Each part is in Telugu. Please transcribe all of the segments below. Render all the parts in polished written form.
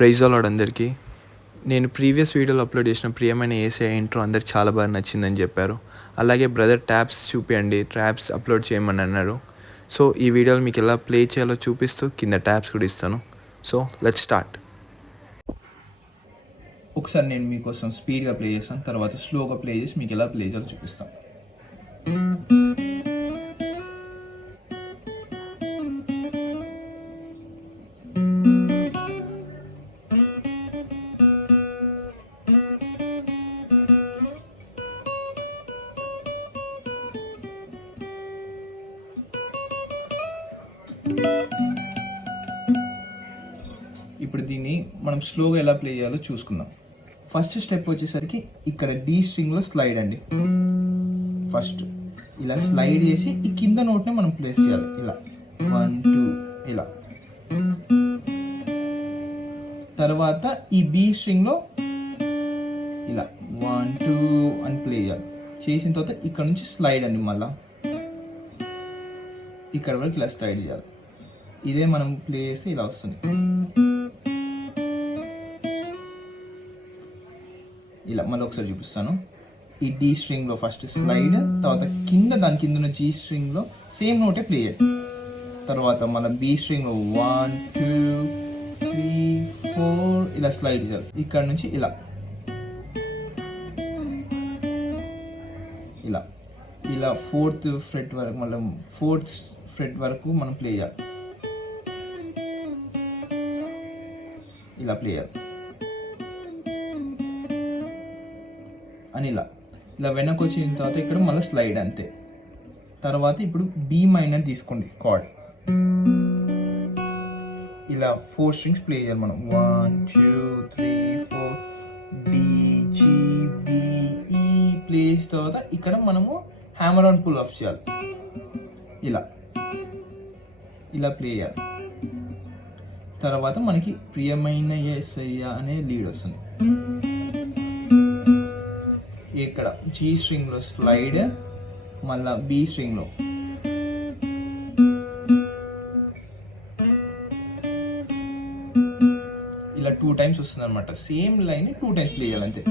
ప్రైజ్ అలాడ్ అందరికీ. నేను ప్రీవియస్ వీడియోలో అప్లోడ్ చేసిన ప్రియమైన ఏసఐ ఇంట్రో అందరికి చాలా బాగా నచ్చిందని చెప్పారు. అలాగే బ్రదర్ ట్యాబ్స్ చూపించండి, ట్యాబ్స్ అప్లోడ్ చేయమని అన్నారు. సో ఈ వీడియోలో మీకు ఎలా ప్లే చేయాలో చూపిస్తూ కింద ట్యాబ్స్ కూడా ఇస్తాను. So let's start. ఒకసారి నేను మీకోసం స్పీడ్గా ప్లే చేస్తాను, తర్వాత స్లోగా ప్లే చేసి మీకు ఎలా ప్లే చేయాలో చూపిస్తాను. ఇప్పుడు దీన్ని మనం స్లోగా ఎలా ప్లే చేయాలో చూసుకుందాం. ఫస్ట్ స్టెప్ వచ్చేసరికి ఇక్కడ డి స్ట్రింగ్లో స్లైడ్ అండి. ఫస్ట్ ఇలా స్లైడ్ చేసి ఈ కింద నోట్ని మనం ప్లేస్ చేయాలి. ఇలా 1 2 ఇలా. తర్వాత ఈ బి స్ట్రింగ్లో ఇలా 1 2 అని ప్లే చేయాలి. చేసిన తర్వాత ఇక్కడ నుంచి స్లైడ్ అండి, మళ్ళా ఇక్కడ వరకు ఇలా స్లైడ్ చేయాలి. ఇదే మనం ప్లే చేస్తే ఇలా వస్తుంది. ఇలా మళ్ళీ ఒకసారి చూపిస్తాను. ఈ డి స్ట్రింగ్లో ఫస్ట్ స్లైడ్, తర్వాత దాని కింద ఉన్న జీ స్ట్రింగ్లో సేమ్ నోటే ప్లే చేయాలి. తర్వాత మళ్ళీ బి స్ట్రింగ్లో 1 2 3 4 ఇలా స్లైడ్ చేయాలి. ఇక్కడ నుంచి ఇలా ఇలా ఇలా 4th ఫ్రెట్ వరకు, మళ్ళీ 4th ఫ్రెట్ వరకు మనం ప్లే చేయాలి. ఇలా ప్లే చేయాలి అని ఇలా వెనక్కి వచ్చిన తర్వాత ఇక్కడ మళ్ళీ స్లైడ్ అంతే. తర్వాత ఇప్పుడు బి మైనర్ తీసుకోండి కార్డ్. ఇలా 4 స్ట్రింగ్స్ ప్లే చేయాలి మనం. 1 2 3 4 డి జి బి ఈ ప్లే చేసిన తర్వాత ఇక్కడ మనము హ్యామర్ ఆన్ పుల్ ఆఫ్ చేయాలి. ఇలా ప్లే చేయాలి. తర్వాత మనకి ప్రియమైన యేసయ్య అనే లీడ్ వస్తుంది. ఇక్కడ జీ స్ట్రింగ్లో స్లైడ్, మళ్ళా బి స్ట్రింగ్లో ఇలా 2 టైమ్స్ వస్తుంది అనమాట. సేమ్ లైన్ 2 టైమ్స్ ప్లే చేయాలి అంతే.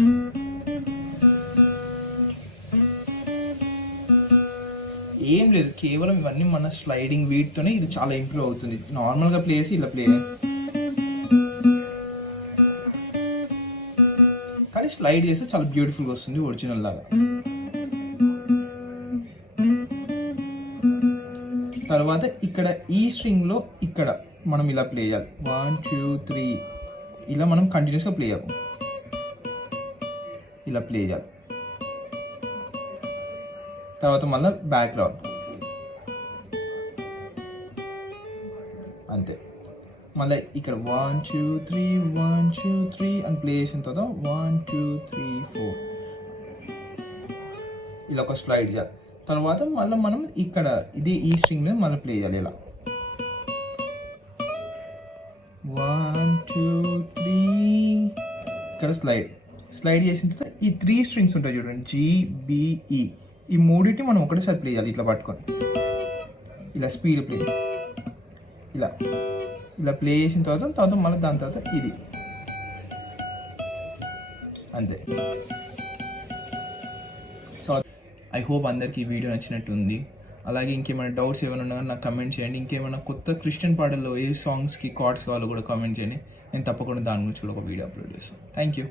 ఏం లేదు, కేవలం ఇవన్నీ మన స్లైడింగ్ వీటితోనే ఇది చాలా ఇంప్రూవ్ అవుతుంది. నార్మల్గా ప్లే చేసి ఇలా ప్లే కానీ స్లైడ్ చేస్తే చాలా బ్యూటిఫుల్గా వస్తుంది, ఒరిజినల్ లాగా. తర్వాత ఇక్కడ ఈ స్ట్రింగ్లో ఇక్కడ మనం ఇలా ప్లే చేయాలి. 1 2 3 ఇలా మనం కంటిన్యూస్గా ప్లే చేయాలి. ఇలా ప్లే చేయాలి. తర్వాత మళ్ళీ బ్యాక్ రావాలి అంతే. మళ్ళీ ఇక్కడ 1 2 3 1 2 3 అని ప్లే చేసిన తర్వాత 1 2 3 4 ఇలా ఒక స్లైడ్ చేయాలి. తర్వాత మళ్ళీ మనం ఇక్కడ ఇది ఈ స్ట్రింగ్ మీద మళ్ళీ ప్లే చేయాలి. ఇలా 1 2 3 ఇక్కడ స్లైడ్ చేసిన తర్వాత ఈ 3 స్ట్రింగ్స్ ఉంటాయి చూడండి, జి బి ఈ. ఈ మూడింటిని మనం ఒకటేసారి ప్లే చేయాలి. ఇట్లా పట్టుకొని ఇలా స్పీడ్ ప్లే, ఇలా ప్లే చేసిన తర్వాత మళ్ళీ దాని తర్వాత ఇది అంతే. ఐ హోప్ అందరికీ ఈ వీడియో నచ్చినట్టు ఉంది. అలాగే ఇంకేమైనా డౌట్స్ ఏమైనా ఉన్నా నాకు కమెంట్ చేయండి. ఇంకేమైనా కొత్త క్రిస్టియన్ పాటల్లో ఏ సాంగ్స్కి కార్డ్స్ కావాలో కూడా కామెంట్ చేయండి. నేను తప్పకుండా దాని గురించి కూడా ఒక వీడియో అప్లోడ్ చేస్తాను. Thank you.